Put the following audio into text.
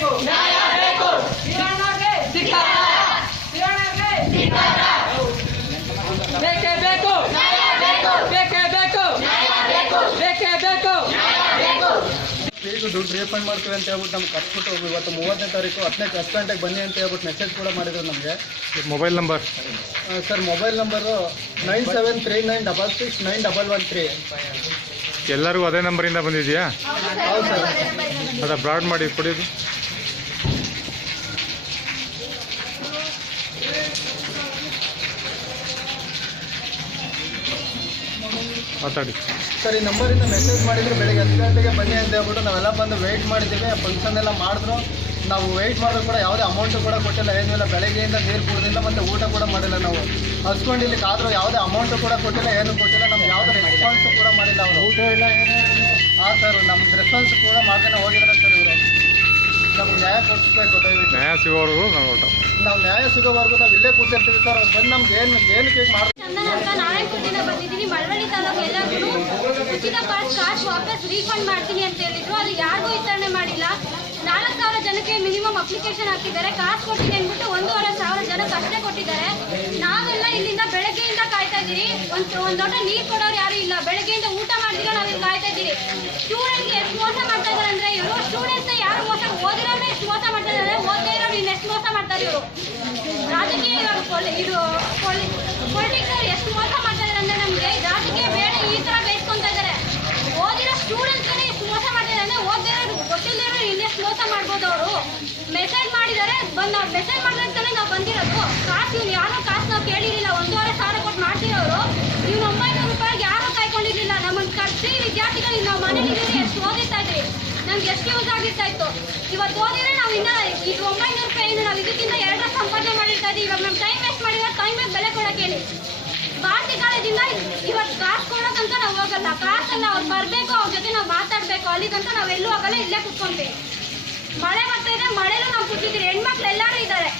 ಬೇಕು. ಶಿವಣ್ಣಗೆ ಶಿವಣ್ಣಗೆ ಬೇಕೇ ಬೇಕು. ಬೇಕೇ. ಬೇಕು ಬೇಕೇ. ಬೇಕು. ಈಗ ದುಡ್ಡು ರೀಫಂಡ್ ಮಾಡ್ತೀವಿ ಅಂತ ಹೇಳ್ಬಿಟ್ಟು ನಮ್ಗೆ ಕಟ್ಬಿಟ್ಟು ಇವತ್ತು ಮೂವತ್ತನೇ ತಾರೀಕು ಹತ್ತನೇ ಹತ್ತು ಗಂಟೆಗೆ ಬನ್ನಿ ಅಂತ ಹೇಳ್ಬಿಟ್ಟು ಮೆಸೇಜ್ ಕೂಡ ಮಾಡಿದ್ರು ನಮಗೆ. Mobile number sir mobile number nine seven three nine double six nine double one three ಎಲ್ಲರಿಗೂ ಅದೇ ನಂಬರಿಂದ ಬಂದಿದೆಯಾ? ಹೌದು ಸರ್. ಅದ ಬ್ರಾಡ್ ಮಾಡಿ ಕೊಡಿದು ಮಾತಾಡಿ. ಸರ್ ಈ ನಂಬರಿಂದ ಮೆಸೇಜ್ ಮಾಡಿದ್ರು ಬೆಳಗ್ಗೆ ಹತ್ತು ಗಂಟೆಗೆ ಬನ್ನಿ ಅಂತ ಹೇಳ್ಬಿಟ್ಟು ನಾವೆಲ್ಲ ಬಂದು ವೆಯ್ಟ್ ಮಾಡಿದ್ದೀವಿ. ಫಂಕ್ಷನ್ ಎಲ್ಲ ಮಾಡಿದ್ರು. ನಾವು ವೆಯ್ಟ್ ಮಾಡಿದ್ರು ಕೂಡ ಯಾವುದೇ ಅಮೌಂಟು ಕೂಡ ಕೊಟ್ಟಿಲ್ಲ. ಏನೂ ಇಲ್ಲ ಬೆಳಗ್ಗೆಯಿಂದ ನೀರು ಕುಡಿದಿಲ್ಲ ಮತ್ತು ಊಟ ಕೂಡ ಮಾಡಿಲ್ಲ ನಾವು. ಹಸ್ಕೊಂಡು ಇಲ್ಲಿ ಕಾದ್ರು ಯಾವುದೇ ಅಮೌಂಟು ಕೂಡ ಕೊಟ್ಟಿಲ್ಲ ಏನು ಕೊಟ್ಟಿಲ್ಲ. ನಮ್ಗೆ ಯಾವುದೇ ರೆಸ್ಪಾನ್ಸು ಕೂಡ ಮಾಡಿಲ್ಲ ಅವರು. ಊಟ ಇಲ್ಲ. ನಮ್ಗೆ ನ್ಯಾಯ ಕೊಡಿಸ್ಬೇಕು ದಯವಿಟ್ಟು. ನ್ಯಾಯ ಸಿಗೋವರೆಗೂ ನಾವು ಊಟ ನಾವು ನ್ಯಾಯ ಸಿಗೋವರೆಗೂ ನಾವು ಇಲ್ಲೇ ಕೂತಿರ್ತೀವಿ ಸರ್ ಅವ್ರು ಬಂದು ನಮ್ಗೆ ಏನು ಏನಕ್ಕೆ ಹೀಗೆ ಮಾಡಿ ಚಂದನ ಅಂತ ನಾರಾಯಣಪುರದಿಂದ ಬಂದಿದ್ದೀನಿ. ಮಳವಳ್ಳಿ ತಾಲೂಕು ಎಲ್ಲರಿಗೂ ಉಚಿತ ಪಾಸ್ ಕಾಸು ವಾಪಸ್ ರೀಫಂಡ್ ಮಾಡ್ತೀನಿ ಅಂತ ಹೇಳಿದ್ರು. ಅದು ಯಾರಿಗೂ ವಿತರಣೆ ಮಾಡಿಲ್ಲ. ನಾಲ್ಕು ಸಾವಿರ ಜನಕ್ಕೆ ಮಿನಿಮಮ್ ಅಪ್ಲಿಕೇಶನ್ ಹಾಕಿದ್ದಾರೆ. ಕಾಸು ಕೊಟ್ಟಿದೆ ಅಂದ್ಬಿಟ್ಟು ಒಂದೂವರೆ ಸಾವಿರ ಜನಕ್ಕೆ ಅಷ್ಟೇ ಕೊಟ್ಟಿದ್ದಾರೆ ನಾವೆಲ್ಲ ಇಲ್ಲಿಂದ ಬೆಳಗ್ಗೆಯಿಂದ ಕಾಯ್ತಾ ಇದ್ದೀರಿ. ಒಂದು ಒಂದು ದೊಡ್ಡ ನೀರು ಕೊಡೋರು ಯಾರು ಇಲ್ಲ. ಬೆಳಗ್ಗೆಯಿಂದ ಊಟ ಮಾಡಿದ್ರೆ ನಾವು ಇಲ್ಲಿ ಕಾಯ್ತಾ ಇದ್ದೀರಿ. ಸ್ಟೂಡೆಂಟ್ಗೆ ಎಷ್ಟು ಮೋಸ ಮಾಡ್ತಾ ಇದ್ದಾರೆ ಅಂದ್ರೆ ಇವರು ಸ್ಟೂಡೆಂಟ್ಸ್ ಯಾರು ಮೋಸ ಓದಿರೋರು ಎಷ್ಟು ಮೋಸ ಮಾಡ್ತಾ ಇದ್ದಾರೆ ಓದದೇ ಇರೋರು ಇನ್ನು ಎಷ್ಟು ಮೋಸ ಮಾಡ್ತಾರೆ ಇವರು ರಾಜಕೀಯ ಇದು ಪೊಲಿಟಿಕ್ಸ್ ಎಷ್ಟು ಮೋಸ ಮಾಡ್ತಾ ಇದಾರೆ ಅಂದ್ರೆ ನಮಗೆ ರಾಜಕೀಯ ಬೇಡ, ಈ ತರ ಬೇಯಿಸ್ಕೊಂತ ಇದಾರೆ. ಓದಿರೋ ಸ್ಟೂಡೆಂಟ್ಸ್ ಎಷ್ಟು ಮೋಸ ಮಾಡ್ತಾ ಇದ್ದಾರೆ ಓದಿರೋರು ಗೊತ್ತಿಲ್ಲದಿರೋ ಇನ್ನೆಷ್ಟು ಮೋಸ ಮಾಡ್ಬೋದು ಅವರು. ಮೆಸೇಜ್ ಮಾಡಿದ್ದಾರೆ ಬಂದ ಮೆಸೇಜ್ ಮಾಡಿದ್ರೆ ನಾವು ಬಂದಿರೋದು. ಕಾಸು ಇವ್ನು ಯಾರೋ ಕಾಸು ನಾವು ಕೇಳಿರಲಿಲ್ಲ, ಒಂದೂವರೆ ಸಾವಿರ ಕೊಟ್ಟು ಮಾಡ್ತಿರೋರು. ಇವ್ನು ಒಂಬೈನೂರು ರೂಪಾಯಿಗೆ ಯಾರು ಕಾಯ್ಕೊಂಡಿರ್ಲಿಲ್ಲ. ನಮ್ಮನ್ನು ಕರ್ಸಿ ವಿದ್ಯಾರ್ಥಿಗಳು ನಾವು ಮನೇಲಿ ಎಷ್ಟು ಓದಿರ್ತಾ ನಮ್ಗೆ ಎಷ್ಟು ಯೂಸ್ ಆಗಿರ್ತಾ ಇತ್ತು ಇವತ್ತು ಓದಿದ್ರೆ ನಾವು ಇನ್ನ ಇದು ಒಂಬೈನೂರು ರೂಪಾಯಿ ನಾವು ಇದಕ್ಕಿಂತ ಎರಡರ ಸಂಪಾದನೆ ಮಾಡಿರ್ತಾ ಇದ್ದೀವಿ ಇವಾಗ ನಮ್ಮ ಟೈಮ್ ವೇಸ್ಟ್ ಮಾಡಿರೋ ಟೈಮಿಗೆ ಬೆಲೆ ಕೊಡಕ್ಕೆ ಹೇಳಿ ಭಾರತಿ ಕಾಲದಿಂದ ಇವತ್ತು ಕಾಸು ಕೊಡೋಕ್ಕಂತ ನಾವು ಹೋಗಲ್ಲ. ಕಾಸಲ್ಲ ಅವ್ರು ಬರಬೇಕು, ಅವ್ರ ಜೊತೆ ನಾವು ಮಾತಾಡಬೇಕು. ಅಲ್ಲಿಗಂತ ನಾವು ಎಲ್ಲೂ ಹೋಗಲ್ಲ ಇಲ್ಲೇ ಕುತ್ಕೊಂತೀವಿ. ಮಳೆ ಬರ್ತಾ ಇದೆ, ಮಳೆಲೂ ನಾವು ಕೂತಿದ್ದೀರಿ ಹೆಣ್ಮಕ್ಳು ಎಲ್ಲರೂ ಇದ್ದಾರೆ.